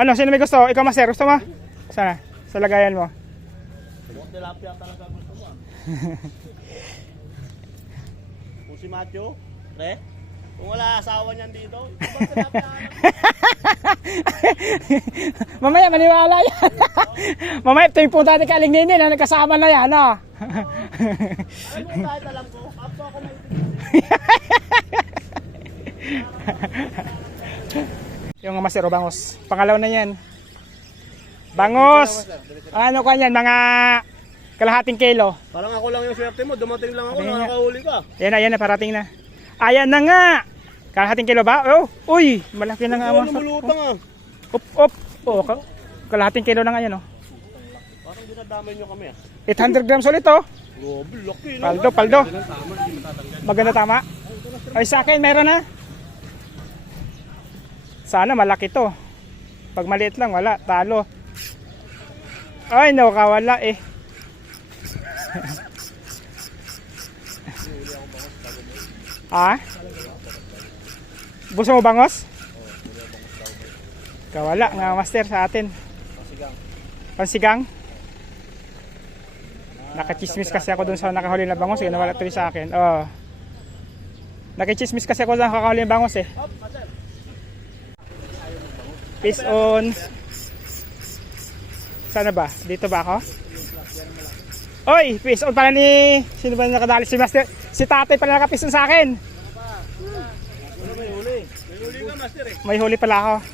Ano, sino may gusto? Ikaw, master, gusto mo? Sana, sa lagayan mo. Tilapia talaga gusto mo. Kung si Macho, pre, kung wala asawa niyan dito, ibang tilapia. Mamaya, maniwala yan. Mamaya, ito yung punta ni Kaling Nini na nagkasama na yan, no? Ano kahit alam ko, kapwa ko may Yung master o bangos. Pangalaw na yan. Bangos! Ano ka yan? Mga kalahating kilo. Parang ako lang yung swerte mo, dumating lang ako, nakakahuli ka. Yan na, parating na. Ayan na nga! Kalahating kilo ba? Oh, uy! Malaki na nga. Ano lumulutang ah. Up. Oh, kalahating kilo na nga yan, oh. Parang dinadamay nyo kami ah. 800 grams ulit, oh. Grabe, laki no? Paldo. Maganda tama. Ay, sa akin, meron na. Sana malaki to. Pag maliit lang, wala. Talo. Ay, nakawala eh. Ha? Gusto mo bangos? Kawala nga master sa atin. Pansigang. Nakachismis kasi ako dun sa nakahuli na bangos eh. Nawala tuloy sa akin. Oh. Nakachismis kasi ako sa nakahuli na bangos eh. Peace on. Sana ba? Dito ba ako? Oy, peace on pala ni... Sino ba nakadali? Si master? Si tatay pala nakapeace on sa akin. May huli. May huli ka, master eh. May huli pala ako.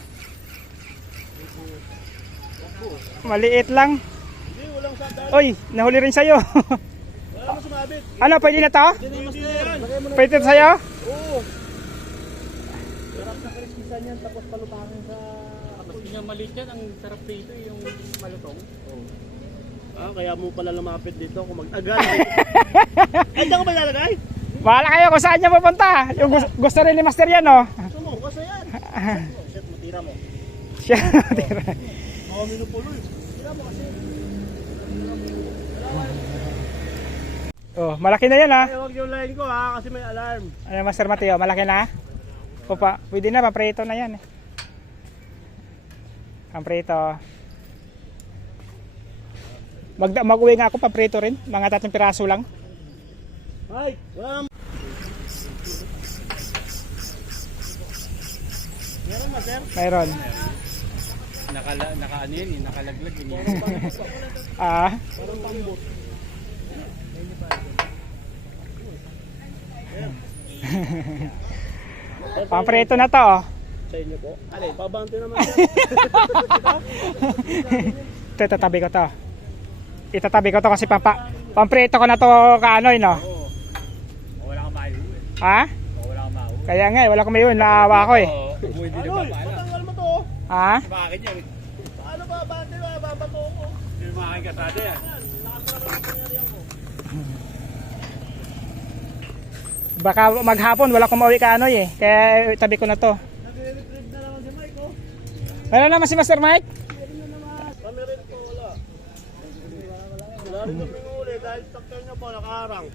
Maliit lang. Hindi, walang sandal. Oy, nahuli rin sa'yo. Wala mo sumabit. Ano, pwede na to? Hindi, master. Lagay mo na. Pwede na sa'yo? Oo. Sarap na krispisan yan, tapos palutangin sa... Tapos yung maliit yan, ang sarap dito yung malutong. Ah, kaya mo pala lumapit dito kung mag-agal. Ay, diyan ko ba ilalagay? Bahala kayo kung saan niya pupunta. Yung gusto rin ni master yan, oh. Gusto mo, kasi yan. Set mo, tira mo. Siya, tira. Ako minupuloy. Tira mo kasi. Oh, malaki na yan, ha. Ay, huwag yung line ko ha, kasi may alarm. Ano, Master Mateo, malaki na? Opa, pwede na, paprito na yan, eh. Paprito. Mag-uwi nga ako, paprito rin. Mga 3 piraso lang. Ay, wala naman. Meron ba, sir? Mayroon. Naka ano yun, nakalaglag yun. Ah, Parang pambot. paprito na to, oh. Sa inyo po? Alin? Pabante naman, sir. Ito, itatabi ko to. Itatabi ko to kasi pamprito ko na to kaanoy, no? Oo. Wala kang mauwi. Ha? Wala kang mauwi. Kaya nga, wala ko mayon, naawa ko eh. Kung hindi na Anoy, papala. patanggal mo to. Oh. Ha? Bakit yan? Paano ba, bante ba? Babato ko. Hindi mo aking kasada yan. Baka maghapon, wala akong mauwi kaanoy eh. Kaya itabi ko na to. Nagre-retrieve na naman si Mike, oh. Meron naman si Master Mike? Kami rin po, wala. Wala rin kami uli dahil takter niya po, nakaharang.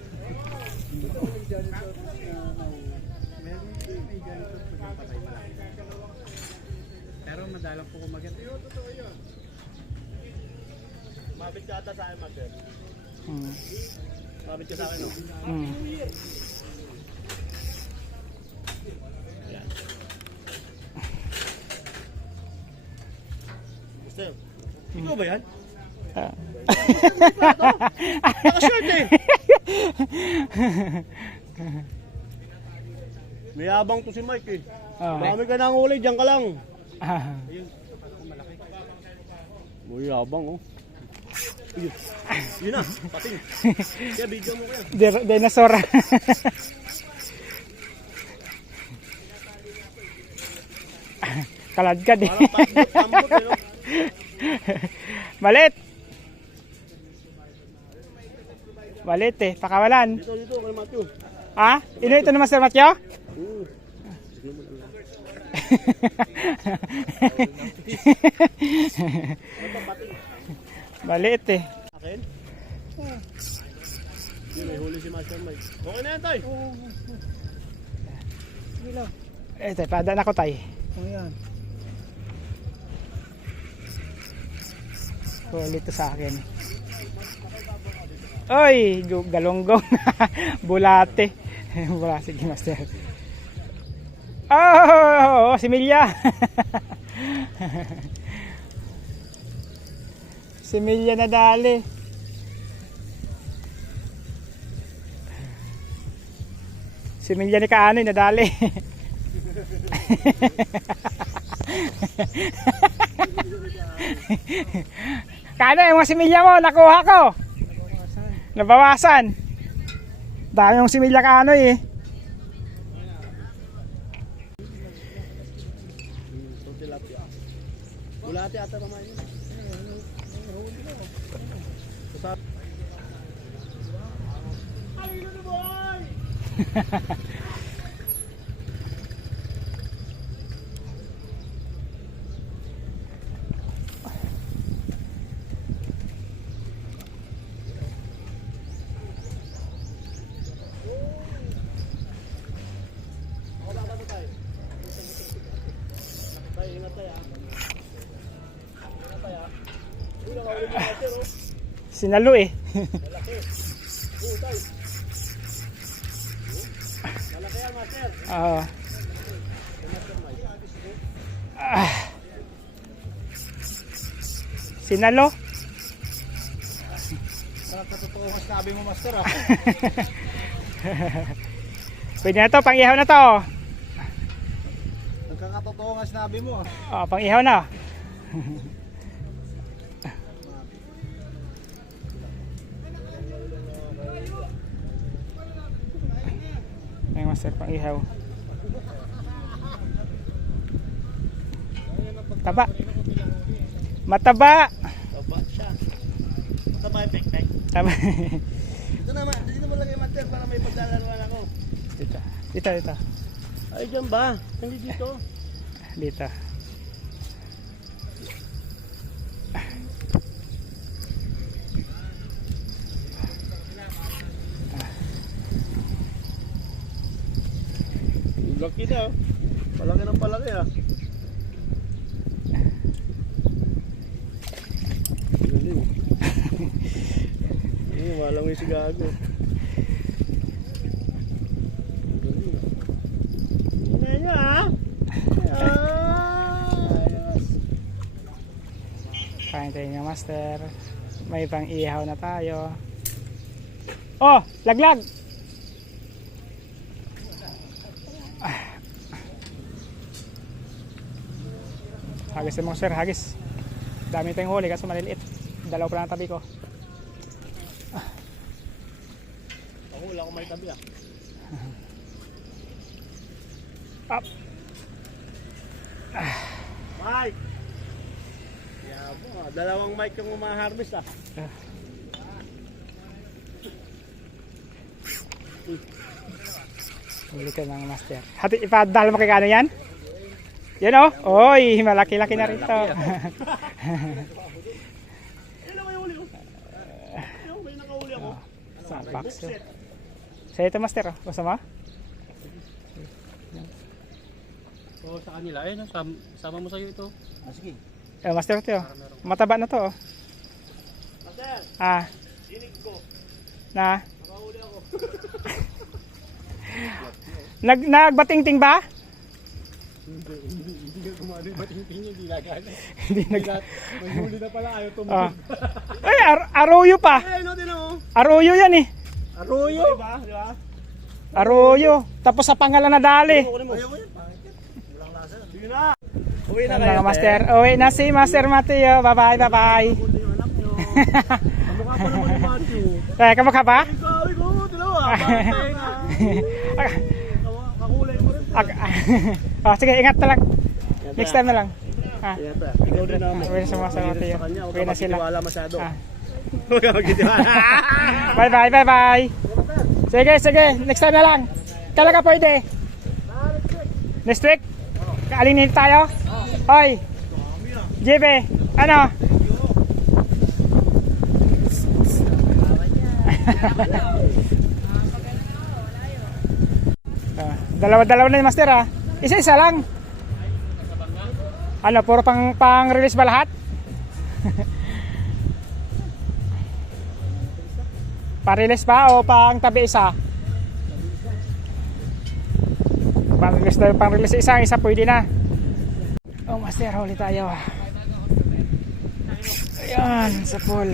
Pero madalang po kumagat. Mabit ka ata sa akin, Master. Hmm. Mabit ka sa akin, oh. Hmm. Master, ikaw ba yan? Ah. Naka-shirt eh. May abang to si Mike eh. Oh. Marami ka nang huli, diyan ka lang. Ah. May abang oh. Yun na, pating. Kaya video mo ko yan. Dinosaur. Kaladkad eh. Parang pambot eh no? Malit. Malit eh, pakawalan. Dito kay Matthew. Ha? Ito na Master Mateo? Maliit eh. Akin? Yun, may huli si Master Mike. Okay na yan, Tay. Eh, tay, padaan ako tay. Ano yan? Huli to sa akin. Oy, galonggong. Bulate. Wala, sige master. Oh, si Milya. Si Milya na dali. Si Milya ni Kaanoy na dali. Kaanoy, yung mga similya mo, nakuha ko. Nabawasan. Dami yung similya Kaanoy eh. Bulate ata naman yun. Halino na boy! Sinalo eh. Malaki yan, master. Oo. Sinalo? Totoo ang sabi mo, master ah. Pwede na to, pang ihaw na to. Nagkakatotoo ang sinabi mo. Oh, pang ihaw na. Ay, master, pang ihaw. Taba. Mataba. Taba siya. Taba yung pek-pek. Taba. Dito naman lagay master para may pagdalaruan ako. Dito. Ay, dyan ba? Hindi dito. Dito. Laki na. Palaki ng palaki ah. Galing. Walang may sigago. Galing. Tingnan nyo ah. Ayos. Kain tayo nga master. May pang ihaw na tayo. Oh, laglag. Hagis mo sir, hagis. Dami tayong huli kaso maliliit. Dalaw pa lang tabi ko. Ako wala akong may tabi ah. Up. Mike! Yabo ah. Dalawang mic yung ma-harvest ah. Huli ka mga master. Hati, ipadala mo kay kano yan? Yan o. Oy, malaki-laki na rito. Yan ang may huli ko. Yan, may nakahuli ako. Sa box. Sa ito master. Gusto mo? So sa kanila, ayun, sama mo sa'yo ito. Ah, sige. Master ito. Mataba na to. Master, Ah, dinig ko. na. Nakahuli ako. Nagbatingting ba? Hindi ka kumano yung bating-ting niya, hindi gagana. Hindi May huli na pala, ayaw Ah. tumulog. Ay, arroyo pa. Eh, no, din ako. Arroyo yan eh. Arroyo. Diba? Diba? Arroyo. Tapos sa pangalan na dali. Ayaw ko yan, pangit yan. Walang lasa. Sige na. Uwi na Yan kayo, mga master. Uwi na si Master Mateo. Bye-bye, bye-bye. Kundi yung anak nyo. Kamukha pa naman yung Matthew. Kamukha ba? Ikaw, dalawa. Bantay na. Kakulay mo rin. Oh, sige, ingat na lang. Next time na lang. Ah. Ikaw din naman. Uwi na si Master Mateo. Uwi na sila. Huwag masyado. Ah. Huwag ka magkitiwala. Bye-bye, bye-bye. Sige. Next time na lang. Kailan ka pwede? Next week? Kaalinin tayo? Hoy. JB, ano? Dalawa-dalawa na yung master ah. Isa-isa lang. Ano, puro pang release ba lahat? Parilis ba o pang tabi isa? Pang-release na, pang-release isa pwede na. Oh master, huli tayo. Ayan, sa pool.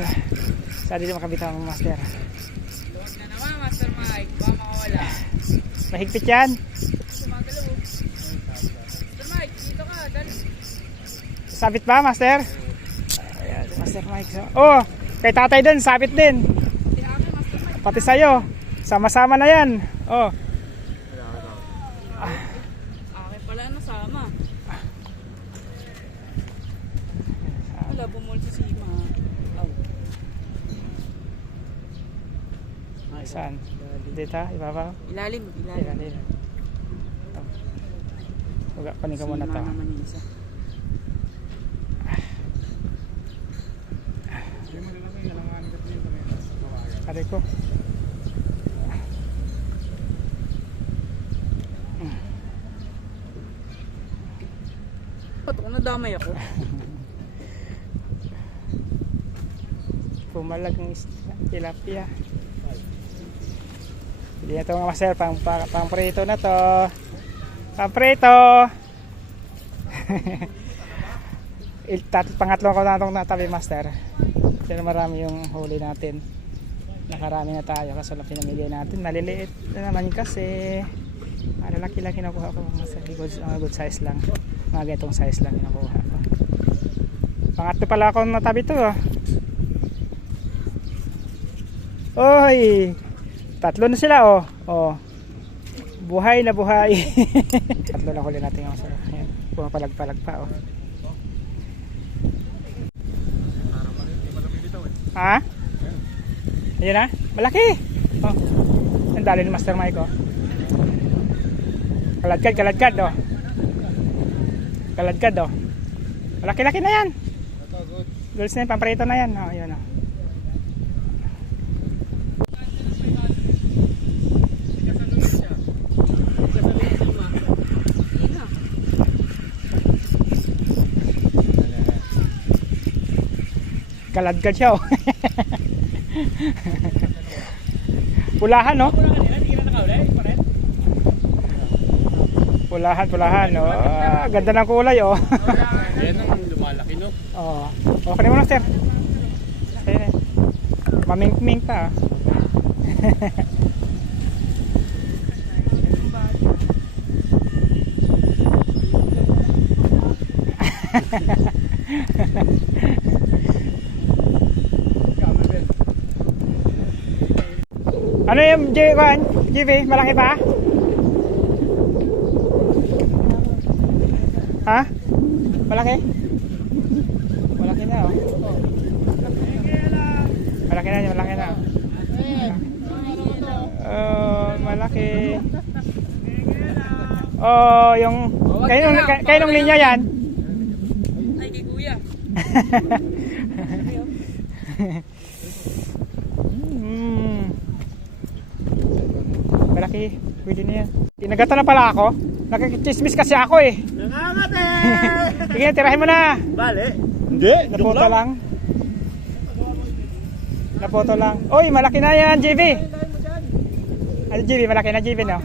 Saan dito makabitaw ng master? Luwag na naman, Master Mike. Baka makawala. Mahigpit yan. Sumagalaw. Master Mike, dito ka. Dali. Sabit ba master? Ayan, master Mike. Oh, kay tatay din, sabit din. Tinakin, Master Mike. Pati sa'yo. Sama-sama na yan. Oh. Akin pala nasama. Wala, bumul si Sima. Oh. Saan? Dito, ibabaw. Ilalim. Ilalim. Huwag panin ka muna to. Sima naman yung isa. Aray ko. Ba't ako nadamay ako? Pumalag ng tilapia. Hindi na ito mga master, pang prito na to. Pang prito. Pangatlo ko na itong natabi master. Pero marami yung huli natin. Nakarami na tayo kasi lang pinamigay natin. Maliliit na naman kasi. Malalaki-laki nakuha ko master. Good size lang. Mga ganitong size lang nakuha ko. Pangatlo pala ako natabi to. Oy! Tatlo na sila oh. Oh. Buhay na buhay. Tatlo na huli natin yung sir. Ayan. Pumapalag-palag pa oh. Ha? Ayan na? Malaki! Oh. Ang dali ni Master Mike oh. Kaladkad oh. Kaladkad oh. Malaki-laki na yan. Girls na yan, pamprito na yan. Oh, ayan oh. Kaladkad siya oh. Pulahan no? Pulahan no? Ah, ganda ng kulay oh. Yan ang lumalaki no. Oh. Okay mo na sir. Ayan eh. Maming-ming pa ah. Ano yung GB? Malaki pa? Ha? Malaki? Malaki na oh. Malaki na. Oh, malaki. Oh, yung kainong linya yan? Ay, kay Kuya. Malaki, pwede na yan. Inagata na pala ako. Nakikichismis kasi ako eh. Nangangat eh! Sige, tirahin mo na. Bale? Hindi, Napoto lang. Napoto lang. Oy, malaki na yan, JV. Ano JV, malaki na JV no?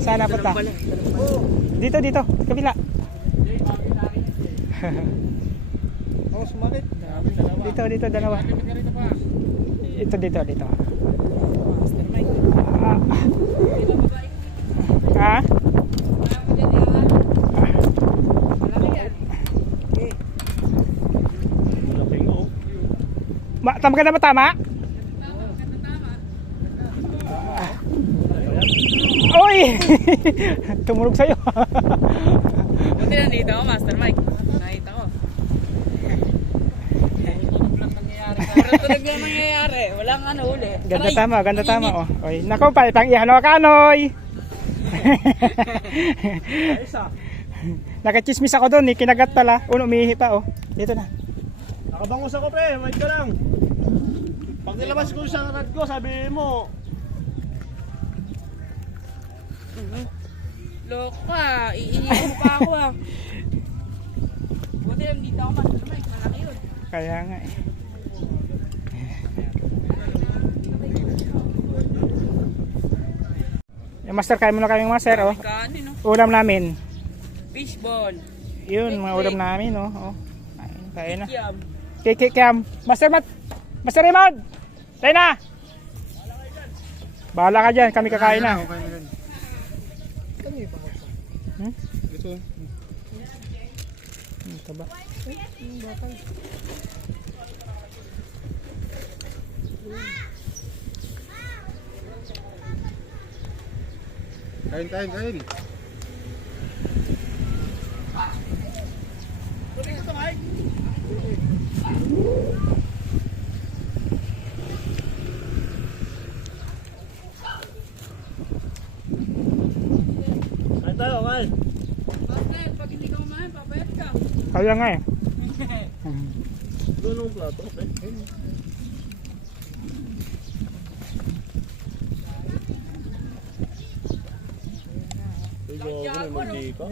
Saan napunta? Dito, kabila. Oh, sumalit. Dito, dalawa. Dito. Master Mike. Ha? Tama ka na ba tama? Oy! Tumulog sa'yo. Buti nandito ako, Master Mike. Nakita ko. Tunog lang nangyayari. Walang ano uli. Ganda tama oh. Oy, nako pa pang ihano kanoy. Nakachismis ako doon, kinagat pala. Umihi pa oh. Dito na. Nakabangus ako pre, wait ka lang. Pag nilabas ko sa rad ko, sabi mo, Loko ka. Iiniwan mo pa ako ah. Buti nandito ako, Master Mike. Malaki yun. Kaya nga eh. Yung master, kain muna kami master, oh. Kanin, no? Ulam namin. Fishball. Yun, mga ulam namin, oh. Oh. Kain na. Yum. Kikikiam. Master Raymond! Tayo na! Bahala ka dyan, kami kakain na. Hmm? Ito ba? Kain. Kain tayo, kain. Bakit? Pag hindi ka kumain, papayat ka. Kaya nga eh. Doon ang plato, okay. Mantika.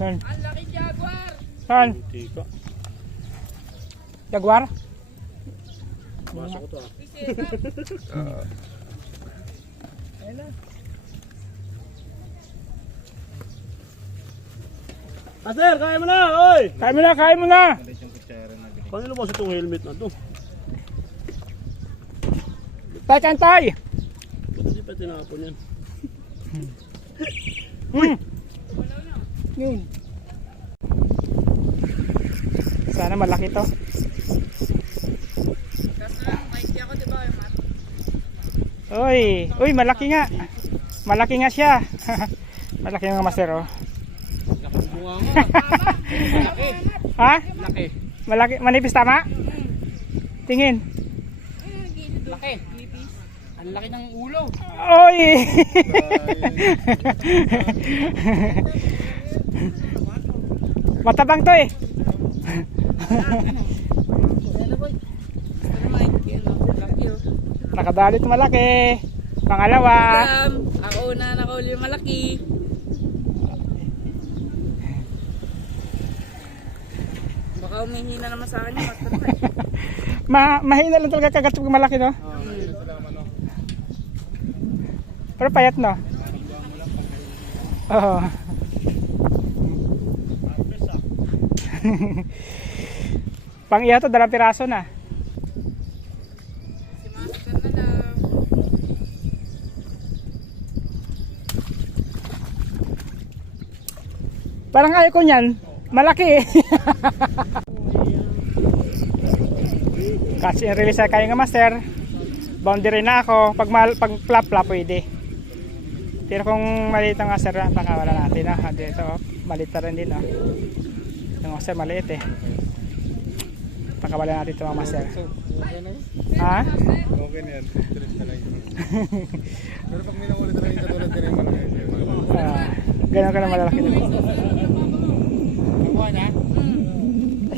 Saan? Ang laki jaguar. Saan? Mantika. Jaguar? Masok ko to ah. Piseta. Master, kain mo na, oy! Kain mo na, kain mo na! Paano mo itong helmet na to? Tay, kantay! Ba't hindi pa tinapon yan? Hmm. Yun. Sana malaki to. Kaso lang, maiki ako, di ba, Mat? Uy, malaki nga. Malaki nga siya. Malaki nga master, oh. Bunga mo. Malaki. Ha? Laki. Malaki, manipis tama? Tingin. Laki. Ang laki ng ulo. Oy! Matabang to eh. Nakadalit malaki. Pangalawa. Ako una nakahuli yung malaki. Baka umihina naman sa akin yung master pa. Mahina lang talaga kagat pag malaki, no? Pero payat, no? Oo. Pang iya to, 2 piraso na. Si master na lang. Parang ayaw ko niyan. Malaki eh. Kasi release na kayo nga master. Boundary na ako. Pag flap pwede. Pero kung maliit ang master, pakawala natin. Dito, maliit na rin din. Yung master maliit eh. Pakawala natin ito mga master. Ha? Okay na yan. Stress na lang yun. Pero pag may nakulit na yung katulad ka na yung malaki. Ganun ka na malalaki din. Nakuha na?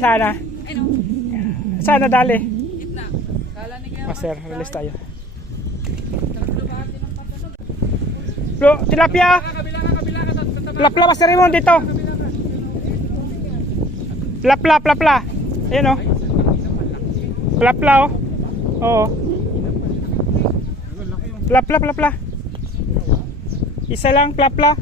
Sana. Ano? Sana dali. Gitna. Kala ni kaya Master, release tayo. tatlo bahati ng papaso. Tilapia! Kabila ka. Plapla, Master Raymond, dito. Plapla. Ayan o. Plapla o. Oo. Plapla. Isa lang, plapla.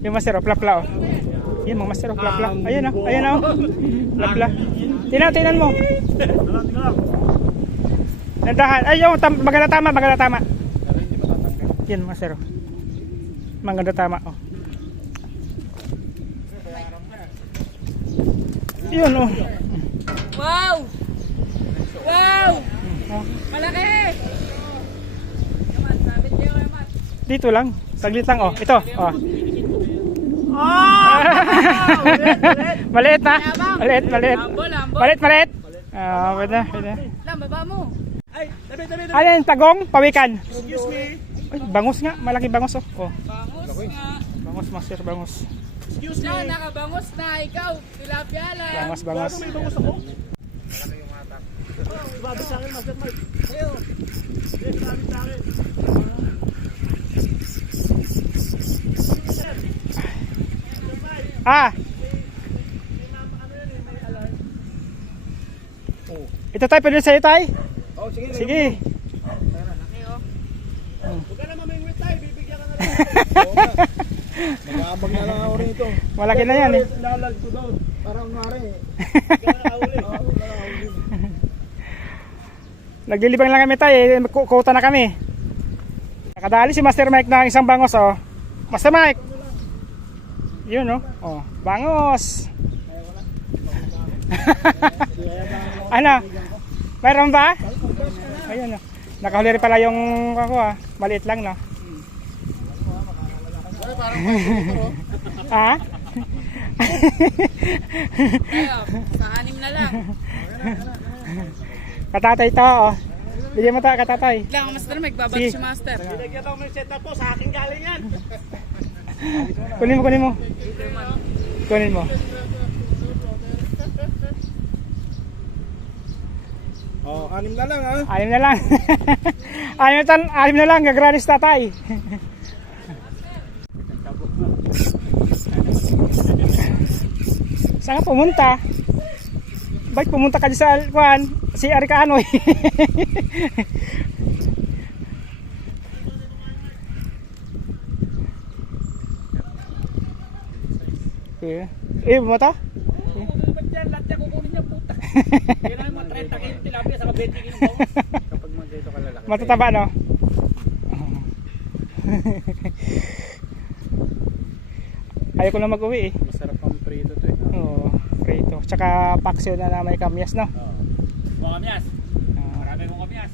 Yung master o, plapla o. Yan mga master o, plapla. Ayan o. Plapla. Tinan mo. Nandahan. Ay, yung maganda tama. Yan mga sir. Maganda tama oh. Yun oh. Wow! Malaki! Yaman, sabit kayo Yaman. Dito lang. Saglit lang oh. Ito oh. Maliit na. Maliit. Lambol. Maliit. Pwede. Lam, baba mo. Ay, tabi. Ano yung tagong? Pawikan. Excuse me. Ay, bangus nga. Malaki bangus oh. Oh. Bangus nga. Bangus master, bangus. Excuse me. Ikaw, nakabangus na. Ikaw, tilapia lang. Bangus. Bago may bangus ako. Bago sa akin, Master Mike. Ayo. Yes, sabi sa akin. Ito tayo, pwede sa'yo tayo? Sige. Huwag ka na mamingwit tayo, bibigyan ka na lang. Mag-aabag na lang ako rito. Malaki na yan eh. Lalag ko doon. Parang ngari eh. Huwag ka na nakahuli. Naglilibang lang kami tayo, kuta na kami. Nakadali si Master Mike ng isang bangos oh. Master Mike. Yun oh. Oh, bangos. Ano? Mayroon ba? Ayun oh. Nakahuli rin pala yung ako ah. Maliit lang no. Ha? Ayo, sa 6 na lang. Katatay to oh. Bigyan mo ta katatay. Lang, Master Mike, babalik Si- si Master. Binigyan ako ng setup po, sa akin galing yan. Kunin mo, kunin mo. Kunin mo. Oh, 6 na lang ha. 6 na lang. 6 na lang, gagranis tatay. Saan ka pumunta? Bakit pumunta ka dyan sa Alkuan? Si Aricano eh. Bumata? Ba't yan? Lahat yan kukunin niya puta. Kaya naman mga 30 kilo tilapia sa 20 kilo bawang. Kapag mga dito kalalaki. Matataba no? Ayaw ko na mag-uwi eh. Masarap ang prito to eh. Oo, prito. Tsaka paksyo na may kamyas no? Mga kamyas. Marami mong kamyas.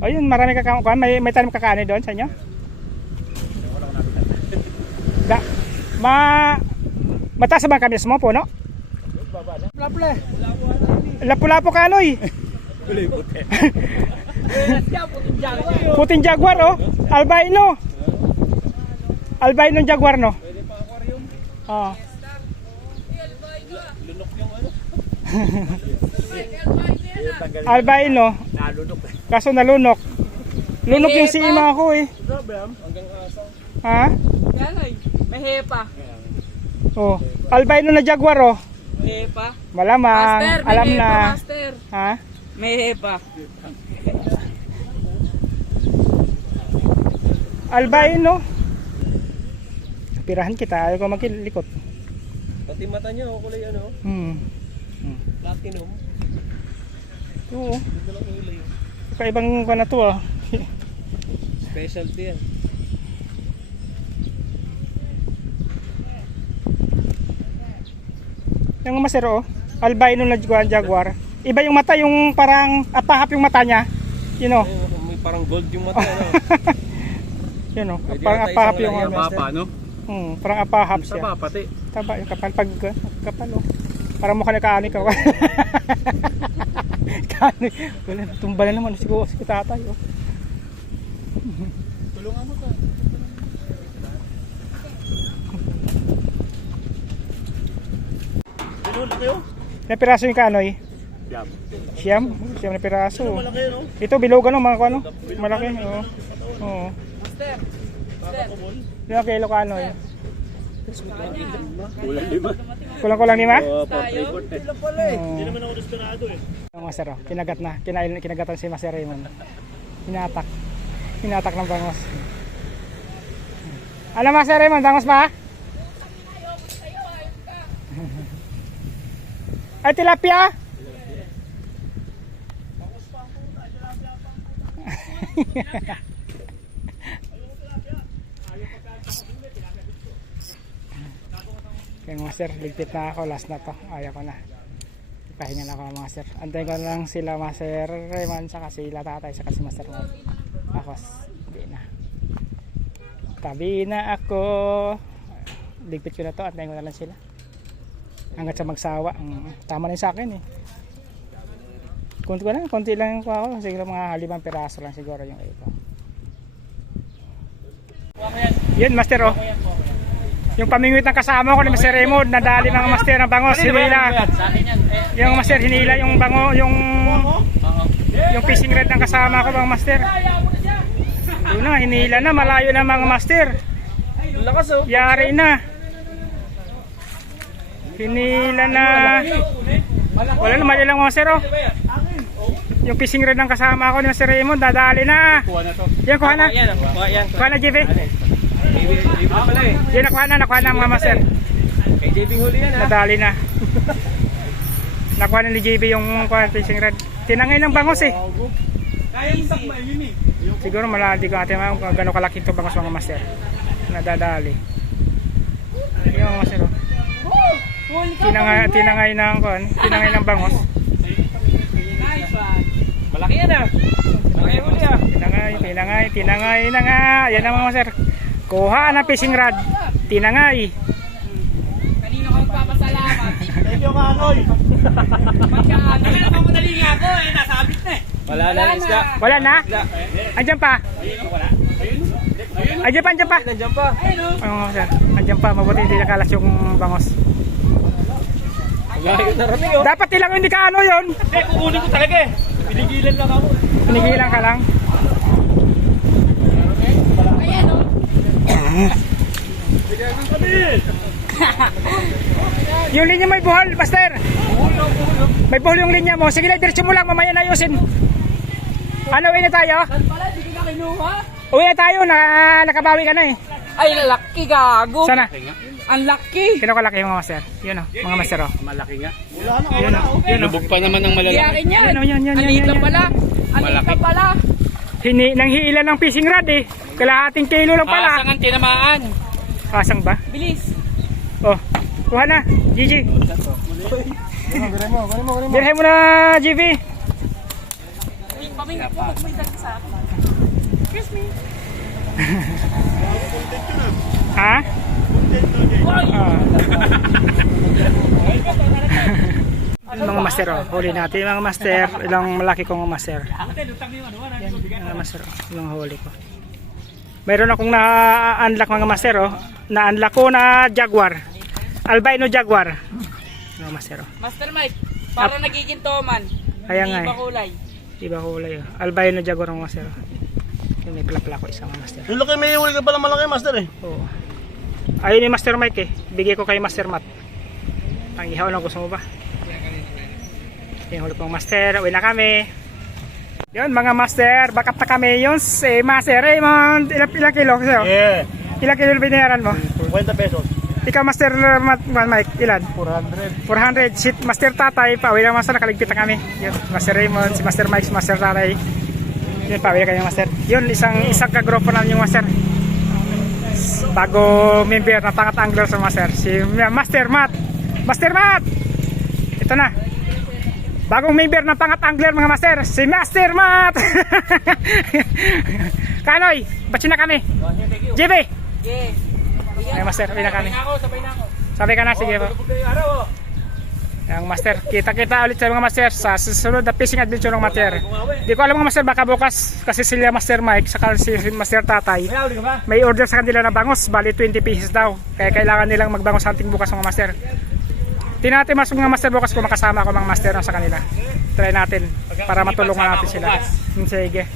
O yun, marami kakakuan. May tanim kakaani doon sa inyo? Wala ko nakita. Da, mataas ba ang kamyas mo, puno? Laple. Lapu-lapu ka anoy. Tuloy puti. Puting jago. Puting jaguar oh. Albino. Albino jaguar no? Pwede pa aquarium. Oo. Lunok yung ano. Albino. Nalunok. Kaso nalunok. Lunok yung sima ko eh. Grabe hanggang asang. Ha? Ganoy, may hepa. Oh. Albino na jaguar oh. Hepa. Malamang. Master, may Alam hepa, na. Master. Ha? May hepa. Albino. Pirahan kita. Ayaw ko magkilikot. Pati mata niya kulay ano. Platinum. Oo. Dito lang kulay. Kaibang ka na to ah. Specialty yan. Yung masero oh. Albino na jaguar. Iba yung mata, yung parang apahap yung mata niya. You know. May parang gold yung mata ano. Yun oh. Parang apahap yung ano. Papa no? Parang apahap siya. Taba pati. Taba yung kapal pag kapal oh. Parang mukha na kaani ka. Kaani. Wala na tumba na naman siguro si tatay oh. Tulungan mo ka. Pinuli kayo? Ilang piraso yung kaanoy? Jam. Siyam na piraso. Malaki no? Ito bilogan ng mga ano? Malaki oh. Oo. Master. Master. Ilang kilo kaanoy? Kulang 5. Kulang-kulang 5? Tayo. Hindi naman ako desperado eh. Ang master oh. Kinagat na. Kinagatan si Master Raymond. Hinatak. Hinatak ng bangos. Ano Master Raymond? Bangos ba? Ay tilapia? Okay Master, ligpit na ako. Last na to. Ayaw ko na. Pahinga na ako Master. Antayin ko lang sila Master Raymond saka sila tatay saka si Master Mike. Ako, hindi na. Tabi na ako. Ligpit ko na to. Antayin ko na lang sila. Hanggat sa magsawa. Tama na yung sa akin eh. Konti lang yung kuha ko. Siguro mga 5 piraso lang siguro yung ito. Yun Master oh. Yung pamingwit ng kasama ko ni Master Raymond. Nadali ng Master ng bangos. Hinila. Yung Master hinila yung bango. Yung fishing rod ng kasama ko mga Master. Doon na. Hinila na. Malayo na mga Master. Lakas oh. Yari na. Hinila na. Wala na, mali lang mga sir oh. Yung fishing rod ng kasama ako ni Master Raymond, dadali na. Kuha na to. Yan, kuha na. Yan, kuha yan. Kuha na, JB. Libre na pala eh. Yan, nakuha na mga Master. Kay JB huli yan ha. Nadali na. Nakuha na ni JB yung fishing rod. Tinangay ng bangos eh. Kaya yung sakma yun eh. Siguro maladi ko natin kung gano'ng kalaki ito bangos mga Master. Nadadali. Yung mga Master. Tinangay ng bangos. Malaki yan ah. Malaki huli ah. Tinangay na nga. Yan ang mga Master. Kuha ng fishing rod. Tinangay. Kanino ka magpapasalamat? Thank you Kanoy. Nakala pa madali nga ako eh, nasabit na eh. Wala na isda. Wala na? Andyan pa. Andyan pa. Nandiyan pa. Ano mga Master? Andyan pa. Mabuti hindi nakalas yung bangos. Gayot na rating oh. Dapat ilang hindi ka ano yun. Hindi, kukunin ko talaga eh. Pinigilan lang ako. Pinigilan ka lang. Ayan o. Yung linya may buhol, Master. May buhol yung linya mo. Sige na, diretso mo lang. Mamaya na ayusin. Ano, uwi na tayo? Saan pala, hindi ka kinuha? Uwi na tayo. Nakabawi ka na eh. Ay, laki gago. Sana? Ang laki. Kinukalaki yung mga Master. Yun o, mga Master o. Malaki nga. Yun o, yun o. Lubog pa naman ng Hindi akin yan. Yun o, yun. Ang liit lang pala. Ang liit lang pala. Nanghiila ng fishing rod eh. Kalahating kilo lang pala. Asangan tinamaan. Asang ba? Bilis. Oh, kuha na. Gigi. Birhay mo na, GB. Pamingin po, huwag mo idagdag sa akin. Excuse me. Ha? Mga Master oh, huli natin mga Master. Ilang malaki kong Master. Mga Master oh, ilang huli ko. Mayroon akong na-unlock mga Master oh. Na-unlock ko na Jaguar. Albino Jaguar. Mga Master oh. Master Mike, parang nagiging toman. Kaya nga Iba eh. kulay. Iba kulay oh. Albino Jaguar mga Master oh. Yung may plapla ko isang mga Master. Yung laki may huli ka pala malaki master eh. Oo. Ayun ni Master Mike eh. Bigay ko kay Master Matt. Ang ihaw lang, gusto mo ba? Yung huli pong Master. Uwi na kami. Yun mga Master. Back up na kami. Yun si Master Raymond. Ilang kilo? Yeah. Ilang kilo binayaran mo? 50 pesos. Ikaw Master Mike. Ilan? 400. 400. Si Master Tatay. Pauwi na Master. Nakaligpit na kami. Yun. Master Raymond. Si Master Mike. Si Master Tatay. Yun. Pauwi na kami Master. Yun. Isang kagrupo namin yung Master. Bago member na Pangat Angler sa Master. Si Master Matt. Master Matt! Ito na. Bagong member ng Pangat Angler mga Master. Si Master Matt! Kanoy, batsi na kami. JB! Yeah. Ay Master, uwi na kami. Sabay na ako. Sabay ka na, sige po. Yung Master, kita-kita ulit sa mga Master sa susunod na fishing adventure ng Master. Di ko alam mga Master, baka bukas kasi sila Master Mike saka si Master Tatay may order sa kanila na bangos, bali 20 pieces daw. Kaya kailangan nilang magbangos hunting bukas mga Master. Tingnan natin mga Master bukas kung makasama ako mga Master sa kanila. Try natin para matulungan natin sila. Sige.